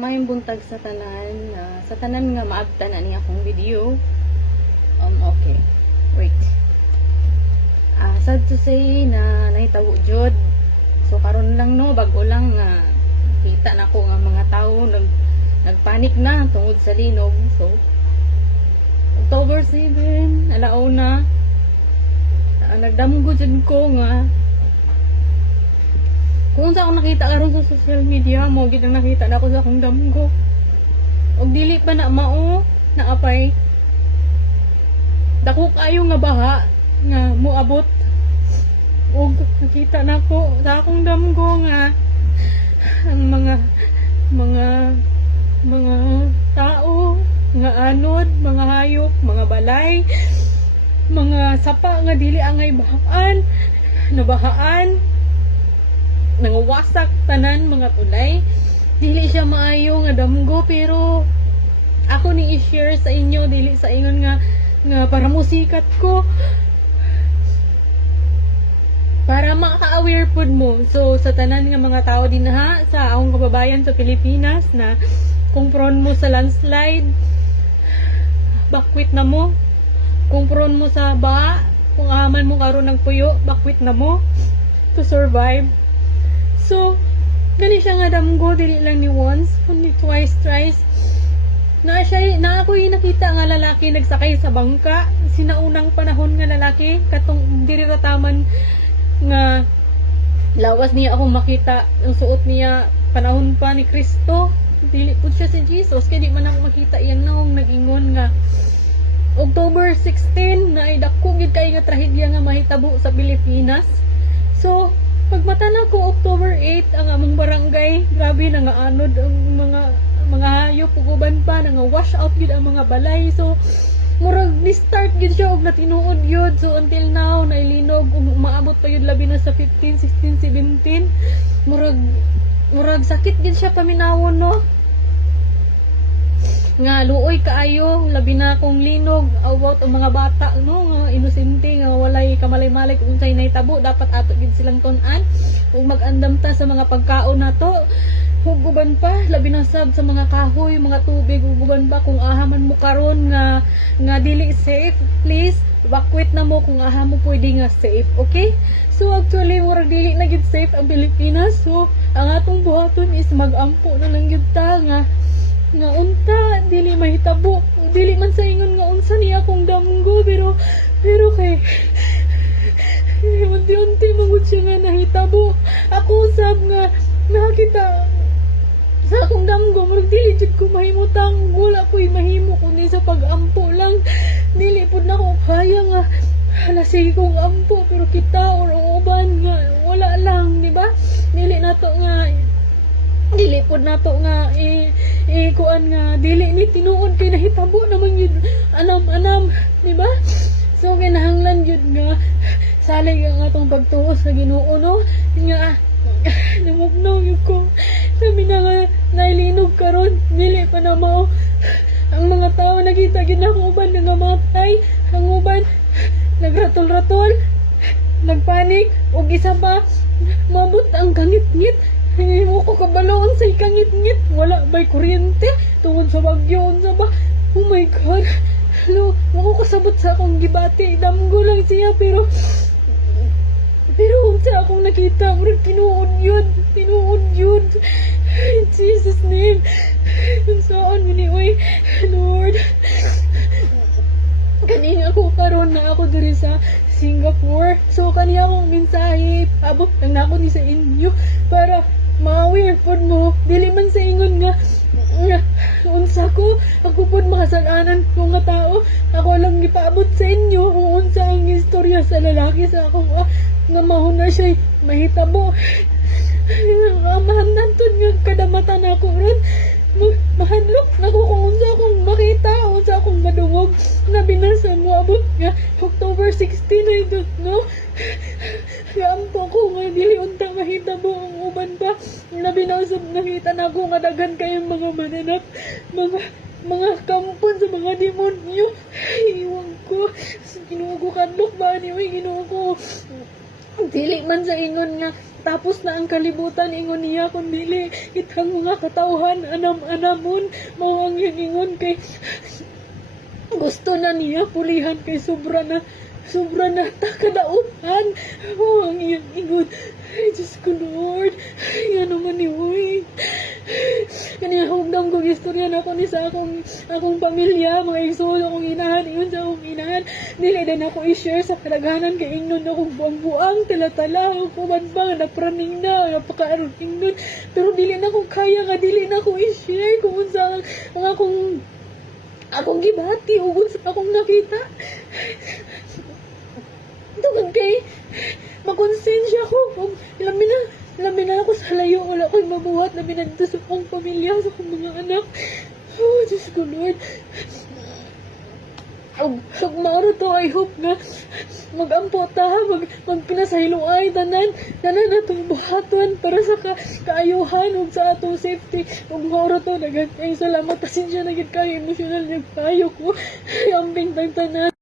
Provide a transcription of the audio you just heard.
Mayong buntag sa tanan. Sa tanan nga maabta na niya akong video. Okay. Wait. Sad to say na nahitawo jud. So karon lang no, bago lang nga kita na ko nga mga tao nagpanik na tungod sa linog. So October 7, alauna, nagdamgo dyan ko nga kung sa akong nakita karon sa social media mo, gid ang nakita na ako sa akong damgo. Og dili pa na mao na apay dako kayo nga baha nga moabot. Og nakita na ko sa akong damgo nga ang mga tao nga anod, mga hayop, mga balay, mga sapa nga dili angay bahaan, nabahaan, nangawasak tanan mga tulay. Dili siya maayo nga damgo, pero ako ni i-share sa inyo, dili sa ingon nga para musikat ko, para maka-aware pod mo. So sa tanan nga mga tao din ha, sa akong kababayan sa Pilipinas na kung prone mo sa landslide, bakwit na mo. Kung prone mo sa baha, kung aman mo karon ng puyo, bakwit na mo to survive. So dali siya nga damgo, dili lang ni once, only twice, thrice. Na ako'y nakita nga lalaki nagsakay sa bangka, sinaunang panahon nga lalaki, katong diri rataman nga lawas niya akong makita, ang suot niya panahon pa ni Kristo, dili po siya si Jesus, kaya di man ako makita iyang naong nag-ingon nga October 16 na ay dako gid kay nga trahedya nga mahitabo sa Pilipinas. So pagmata na ko October 8 ang among barangay, grabe na nga anod ang mga hayop, uban pa nga wash out gid ang mga balay. So murag ni start gid siya og natinuod yun. So until now nailinog ug maabot pa yun labi na sa 15, 16, 17. Murag sakit gid siya paminawon no. Nga luoy kaayo, labi na kong linog about ang mga bata no, nga inosente nga walay kamalay-malay kung unsay nahitabo, dapat ato gid silang tun-an ug mag-andam ta sa mga pagkaon nato. Huguban pa labi na sab sa mga kahoy, mga tubig, huguban pa kung ahaman mo karon nga dili safe, please bakwit na mo kung aha mo pwede nga safe, okay? So actually murag dili na gid safe ang Pilipinas. So ang atong buhaton is mag-ampo na lang gid ta nga unta dili mahitabo, dili man sa ingon nga unsa niya akong damgo, pero kay unti-unti magud siya nga nahitabo. Ako sab nga nakita sa akong damgo, murag dili jud ko mahimutang, wala ko'y mahimo kundi sa pag-ampo lang. Dili pud na ko kaya nga lasig kong ampo, pero kita or uban nga wala lang, di ba? Dili pod nato nga kuan nga dili ni tinuod kay nahitabo naman yun anam di ba? So kinahanglan yun nga salig ang atong pagtuo sa Ginoo no, nga namagnaw yun ko sabi na nga nailinog karon, dili pa na mao ang mga tao nakita gid ako uban nga matay, ang uban nagratol-ratol, nagpanik, ug isa pa mabot ang kangit-ngit. Mo ko kabaloon sa ikangit-ngit, wala ba'y kuryente tungod sa bagyo unsa ba. Oh my god, hello, mo ko kasabot sa akong gibati, damgo lang siya, pero unsa akong nakita, murag tinuod yun in Jesus name. Saan mo ni oy Lord, kanina ako karon na ako diri sa Singapore. So kaniya akong mensahe abot lang ako ni sa inyo para ma-aware pod mo, dili man sa ingon nga unsa ako pod makasalanan ko nga tao. Ako lang gipaabot sa inyo kung unsa ang istorya sa lalaki sa akong nga mahuna siya mahitabo. Mahanantod nga kadamatan ako ron, mahadlok nako kung unsa akong makita, unsa akong madungog na binasa mo abot nga October 16, I don't know. Ampo ko nga dili unta mahitabo ang uban pa, nabinasab nakita na ako nga daghan kayong mga mananap, mga kampon sa mga demonyo. Iwan ko Ginoo ko kadlok ba ni Ginoo ko. Dili man sa ingon nga tapos na ang kalibutan, ingon niya kung dili itang mga katawhan anam-anamon mao ang ingon kay gusto na niya pulihan kay sobra na takadauhan. Oh, ang iyang ingon. Ay, Diyos ko, Lord. Ay, ano man ni Uy. Kanya hugdam kong istorya na ako ni sa akong pamilya, mga igsoon akong inahan, iyon sa akong inahan. Dili din ako i-share sa kadaghanan kay ingnon akong buang-buang, tala-tala, kuman ba, napraning na, napaka-aruning nun. Pero dili na akong kaya nga, dili na ako i-share kung sa ang akong gibati, ugod sa akong nakita. Tugod kay makonsensya ko kung lamin na ako sa layo, wala ko'y mabuhat, lamin na dito sa akong pamilya, sa akong mga anak. Oh, Diyos ko, Lord. Pag maaro to, I hope na mag-ampo ta, magpinasahilo-ay, tanan na itong buhaton para sa kaayuhan o sa atong safety. Pag maaro to, nagagay salamat, pasensya na kayo, emosyonal nagpayo ko. Amping tanan.